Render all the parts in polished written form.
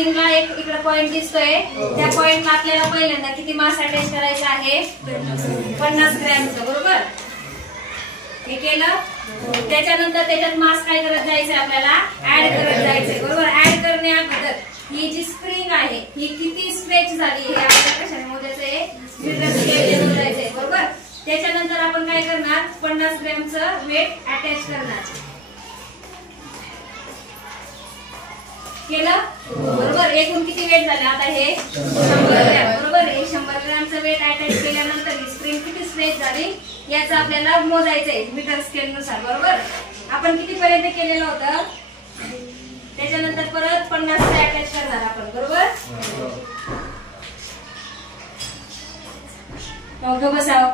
स्प्रिंगला एक इकडे पॉइंट दिसतोय, त्या पॉइंटला आपल्याला पहिल्यांदा किती मास अटॅच करायचा आहे? 50 ग्रॅमचं, बरोबर? हे केलं. त्याच्यानंतर त्याच्यात मास काय करत जायचंय? आपल्याला ऍड करत जायचंय, बरोबर? ऍड करण्याअगोदर ही जी स्प्रिंग आहे ही किती स्ट्रेच झाली हे आपल्याला कशाने मोजायचंय? मीटर स्केलने मोजायचंय, बरोबर? त्याच्यानंतर आपण काय करणार? 50 ग्रॅमचं वेट अटॅच करणार. केलं, बरोबर? एकूण किती वेट झालं आता? हे 100 ग्रॅम, बरोबर? हे 100 ग्रॅमचं वेट अटॅच केल्यानंतर ही स्प्रिंग किती स्ट्रेच झाली याचं आपल्याला मोजायचंय मीटर स्केल नुसार, बरोबर? आपण किती पर्यंत केलेलं होतं? त्याच्यानंतर परत 50 अटॅच करणार आपण, बरोबर? बसाव,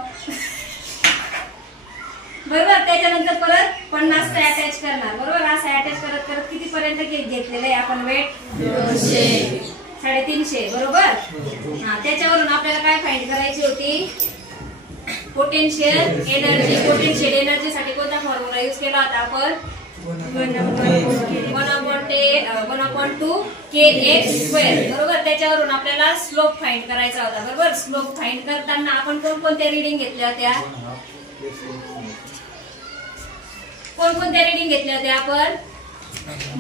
बरोबर? त्याच्यानंतर परत 50 अटॅच करणार, बरोबर? असं अटॅच करत करत किती पर्यंत घेतलेलं आहे आपण वेट? 200, 350, बरोबर? हा, त्याच्यावरून आपल्याला काय फाइंड करायची होती? Potential energy. पोटेन्शियल एनर्जी साठी कोणता फॉर्म्युला यूज केला होता आपण? 1/2 kx², बरोबर? त्याच्यावरून आपल्याला स्लोप फाइंड करायचा होता, बरोबर? स्लोप फाइंड करताना आपण कोणकोणत्या रिडिंग घेतल्या होत्या? कोणकोणत्या रिडिंग घेतल्या होत्या आपण?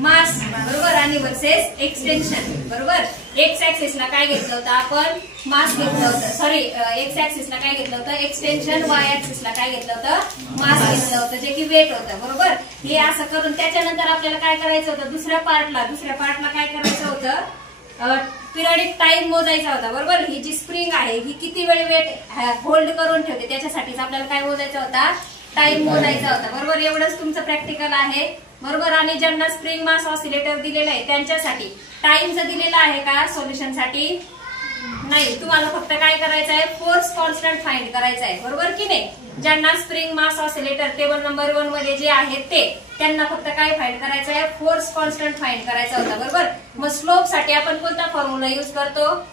मास, बरोबर? आणि वर्सेस एक्सटेन्शन, बरोबर? एक्स ऍक्सिसला काय घेतलं होतं आपण? मास घेतलं होतं. सॉरी, एक्स ऍक्सिसला काय घेतलं होतं? एक्सटेन्शन. वाय ऍक्सिसला काय घेतलं होतं? मास घेतलं होतं, जे की वेट होतं, बरोबर? हे असं करून त्याच्यानंतर आपल्याला काय करायचं होतं? दुसऱ्या पार्टला काय करायचं होतं? पिरियडिक टाइम मोजायचा होता, बरोबर? ही जी स्प्रिंग आहे ही किती वेळ वेट होल्ड करून ठेवते त्याच्यासाठीच आपल्याला काय मोजायचा होता? टाइम मोजायचा होता, बरोबर? एवढंच तुमचं प्रॅक्टिकल आहे, बरोबर? आणि ज्यांना स्प्रिंग मास ऑसिलेटर दिलेला आहे त्यांच्यासाठी टाइमचं दिलेलं आहे का सोल्युशन साठी? नाही. तुम्हाला फक्त काय करायचं आहे? फोर्स कॉन्स्टंट फाइंड करायचा आहे, बरोबर की नाही? ज्यांना spring mass oscillator table number 1 मध्ये जे आहेत ते त्यांना फक्त काय फाइंड करायचं आहे? फोर्स कॉन्स्टंट फाइंड करायचा होता, बरोबर? मग स्लोप साठी आपण कोणता फॉर्म्युला यूज करतो?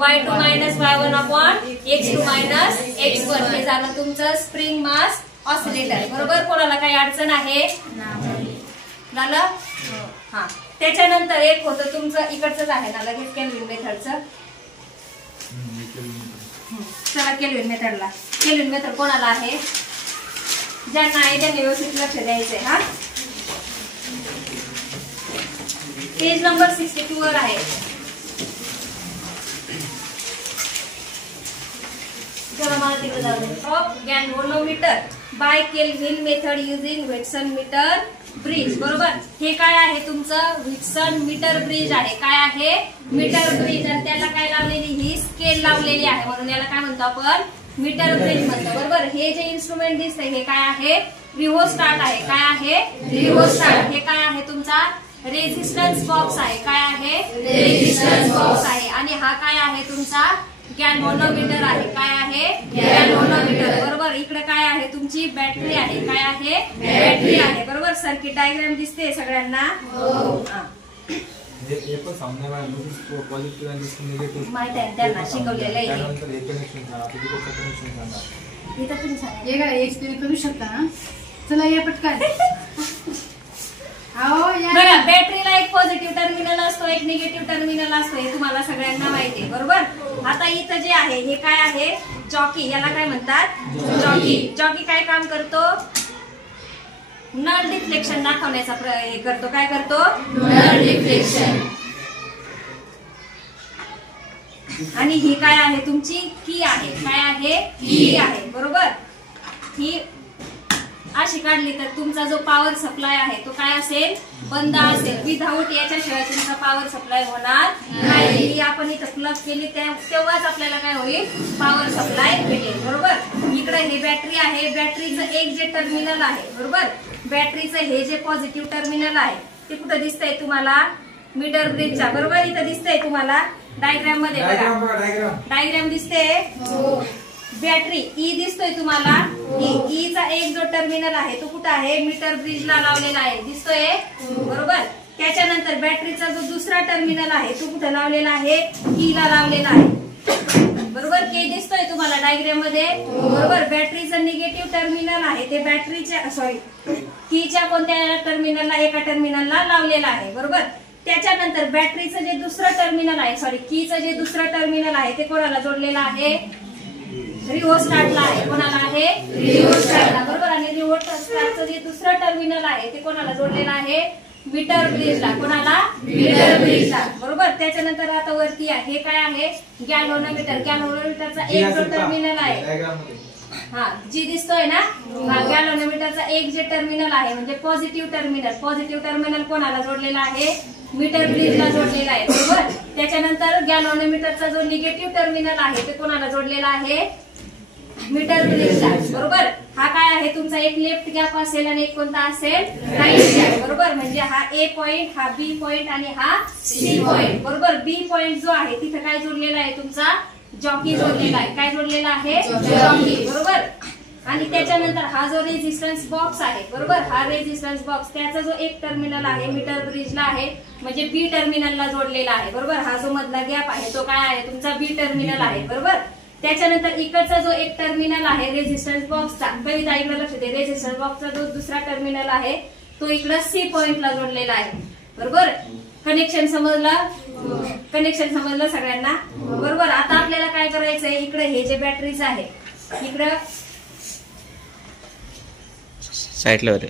y2 - y1 x2 - x1. हे झालं तुमचं स्प्रिंग मास ऑसिलेटर, बरोबर? कोणाला काही अडचण आहे? झालं? हा. त्याच्यानंतर एक होतं तुमचं इकडचंच आहे ना, लगेच केल्विन मेथडचं. चला केल्विन मेथडला. केल्विन मेथड कोणाला आहे? ज्यांना आहे त्यांनी व्यवस्थित लक्ष द्यायचंय. हा, पेज नंबर 62 वर आहे. Galvanometer by Kelvin method using Wheatstone meter bridge, बरोबर? हे काय आहे तुमचं? व्हिटसन मीटर ब्रिज आहे. काय आहे? Meter bridge. आणि त्याला काय लावलेली? ही स्केल लावलेली आहे, म्हणून याला काय म्हणतो आपण? मीटर ब्रिज म्हणतो, बरोबर? हे जे इन्स्ट्रुमेंट दिसतंय हे काय आहे? रिओस्टॅट आहे. काय आहे? रिओस्टॅट. हे काय आहे तुमचा? रेझिस्टन्स बॉक्स आहे. काय आहे? रेझिस्टन्स बॉक्स आहे. आणि हा काय आहे तुमचा? गॅल्व्हनोमीटर आहे. काय आहे? गॅल्व्हनोमीटर, बरोबर? इकडे काय आहे तुमची? बॅटरी आहे. काय आहे? बॅटरी आहे, बरोबर? सर्किट डायग्राम दिसते सगळ्यांना? माहित आहे त्यांना, शिकवलेलं आहे. इथं तुम्ही सांगा, एक्सप्लेन करू शकता ना? चला या पटकन. बघा, बॅटरीला एक पॉझिटिव्ह टर्मिनल असतो, एक निगेटिव्ह टर्मिनल असतो, हे तुम्हाला सगळ्यांना माहिती आहे, बरोबर? आता इथं जे आहे हे काय आहे? जॉकी. याला काय म्हणतात? जॉकी. जॉकी काय काम करतो? नल डिफ्लेक्शन दाखवण्याचा हे करतो. काय करतो? Null deflection. आणि ही काय आहे तुमची? की आहे. काय आहे? की आहे, बरोबर? ही अशी काढली तर तुमचा जो पॉवर सप्लाय आहे तो काय असेल? बंद असेल. विदाऊट याच्याशिवाय तुमचा पॉवर सप्लाय होणार नाही. आपण इथं प्लग केली तेव्हाच आपल्याला काय होईल? पॉवर सप्लाय भेटेल, बरोबर? इकडे हे बॅटरी आहे. बॅटरीचं एक जे टर्मिनल आहे, बरोबर? बॅटरीचं हे जे पॉझिटिव्ह टर्मिनल आहे ते कुठं दिसतंय तुम्हाला? मीटर ब्रिजच्या, बरोबर? इथं दिसतंय तुम्हाला डायग्राम मध्ये. डायग्राम दिसते. बॅटरी ई दिसतोय तुम्हाला? ई चा एक जो टर्मिनल आहे तो कुठं आहे? मीटर ब्रिजला लावलेला आहे. दिसतोय, बरोबर? त्याच्यानंतर बॅटरीचा जो दुसरा टर्मिनल आहे तो कुठं लावलेला आहे? ई ला लावलेला आहे, बरोबर? के दिसतोय तुम्हाला डायग्राम मध्ये, बरोबर? बॅटरीचं निगेटिव्ह टर्मिनल आहे ते बॅटरीच्या कीच्या कोणत्या टर्मिनलला? एका टर्मिनलला लावलेला आहे, बरोबर? त्याच्यानंतर बॅटरीचं जे दुसरं टर्मिनल आहे, सॉरी कीचं जे दुसरं टर्मिनल आहे ते कोणाला जोडलेलं आहे? रिओस्टॅटला आहे. कोणाला आहे? रिओस्टॅटला, बरोबर. आणि रिओस्टॅटचं जे दुसरं टर्मिनल आहे ते कोणाला जोडलेलं आहे? मीटर ब्रिजला. कोणाला? मीटर ब्रिजला, बरोबर. त्याच्यानंतर आता वरती आहे, हे काय आहे? गॅल्व्हनोमीटर. गॅल्व्हनोमीटरचा एक जो टर्मिनल आहे, हा जी दिसतोय ना, गॅल्व्हनोमीटरचा एक जे टर्मिनल आहे म्हणजे पॉझिटिव्ह टर्मिनल. पॉझिटिव्ह टर्मिनल कोणाला जोडलेला आहे? मीटर ब्रिजला जोडलेला आहे, बरोबर. त्याच्यानंतर गॅल्व्हनोमीटरचा जो निगेटिव्ह टर्मिनल आहे ते कोणाला जोडलेला आहे? मीटर ब्रिजला, बरोबर. हा काय आहे? तुमचा एक लेफ्ट गॅप असेल आणि एक कोणता असेल? राईट गॅप, बरोबर. म्हणजे हा ए पॉइंट, हा बी पॉइंट आणि हा सी पॉइंट, बरोबर. बी पॉइंट जो आहे तिथे काय जोडलेला आहे? तुमचा जॉकी जोडलेला आहे. काय जोडलेला आहे? जॉकी, बरोबर. आणि त्याच्यानंतर हा जो रेझिस्टन्स बॉक्स आहे, बरोबर, हा रेझिस्टन्स बॉक्स त्याचा जो एक टर्मिनल आहे मीटर ब्रिजला आहे म्हणजे बी टर्मिनलला जोडलेला आहे, बरोबर. हा जो मधला गॅप आहे तो काय आहे? तुमचा बी टर्मिनल आहे, बरोबर. त्याच्यानंतर इकडचा जो एक टर्मिनल आहे रेझिस्टन्स बॉक्सचा, पहिला इकडे लक्ष दे, रेझिस्टन्स बॉक्सचा जो दुसरा टर्मिनल आहे तो इकडे सी पॉइंटला जोडलेला आहे, बरोबर. कनेक्शन समजलं? कनेक्शन समजलं सगळ्यांना, बरोबर. आता आपल्याला काय करायचंय? इकडे हे जे बॅटरीज आहे इकडे साईडला होते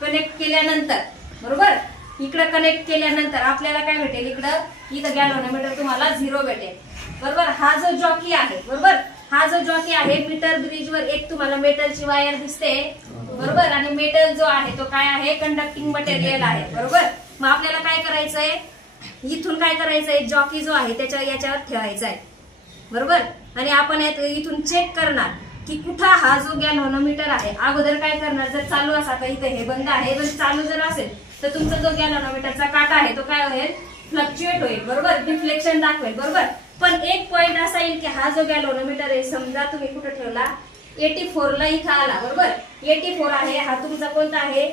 कनेक्ट केल्यानंतर, बरोबर, इकडे कनेक्ट केल्यानंतर आपल्याला काय भेटेल? इथं गॅल्व्हनोमीटर तुम्हाला 0 भेटेल, बरोबर. हा जो जॉकी आहे, बरोबर, हा जो जॉकी आहे मीटर ब्रिजवर एक तुम्हाला मेटलची वायर दिसते, बरोबर. आणि मेटल जो आहे तो काय आहे? कंडक्टिंग मटेरियल आहे, बरोबर. मग आपल्याला काय करायचंय? इथून काय करायचंय? जॉकी जो आहे त्याच्या याच्यावर ठेवायचा आहे, बरोबर. आणि आपण इथून चेक करणार की कुठं हा जो गॅल्व्हनोमीटर आहे अगोदर काय करणार? जर चालू असा तर इथे हे बंद आहे, जर चालू जर असेल तर तुमचा जो गॅल्व्हनोमीटरचा काटा आहे तो काय होईल? फ्लक्च्युएट होईल, बरोबर. डिफ्लेक्शन दाखवेल, बरोबर. पण एक पॉइंट असा येईल की हा जो गॅल्व्हनोमीटर आहे समजा तुम्ही कुठे ठेवला? 84 ला इथं आला, बरोबर. 84 आहे, हा तुमचा कोणता आहे?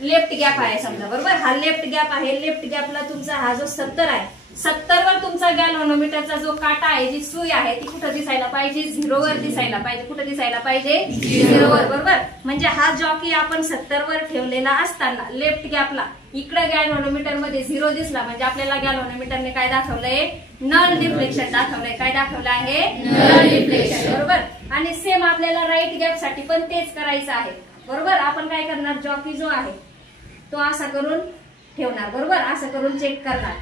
लेफ्ट गॅप आहे समजा, बरोबर. हा लेफ्ट गॅप आहे. लेफ्ट गॅपला तुमचा हा जो 70 आहे, 70 वर तुमचा गॅल्व्हनोमीटरचा जो काटा आहे, जी सुई आहे ती कुठं दिसायला पाहिजे? 0 वर दिसायला पाहिजे. कुठं दिसायला पाहिजे? 0 वर, बरोबर. म्हणजे हा जॉकी आपण 70 वर ठेवलेला असताना लेफ्ट गॅपला इकडे गॅल्व्हनोमीटर मध्ये 0 दिसला म्हणजे आपल्याला गॅल्व्हनोमीटरने काय दाखवलंय? नल डिफ्लेक्शन दाखवलंय. काय दाखवलं आहे? नल डिफ्लेक्शन, बरोबर. आणि सेम आपल्याला राईट गॅप साठी पण तेच करायचं आहे, बरोबर. आपण काय करणार? जॉकी जो आहे तो असा करून ठेवणार, बरोबर. असं करून चेक करणार.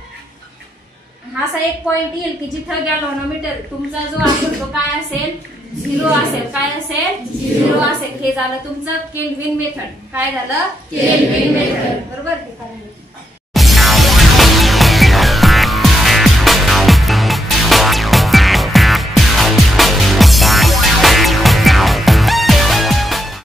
असा एक पॉइंट येईल की जिथं गॅल्व्हनोमीटर तुमचा जो आहे तो काय असेल? 0 असेल. काय असेल? 0 असेल. हे झालं तुमचं केल्व्हिन मेथड. काय झालं? केल्व्हिन मेथड, बरोबर.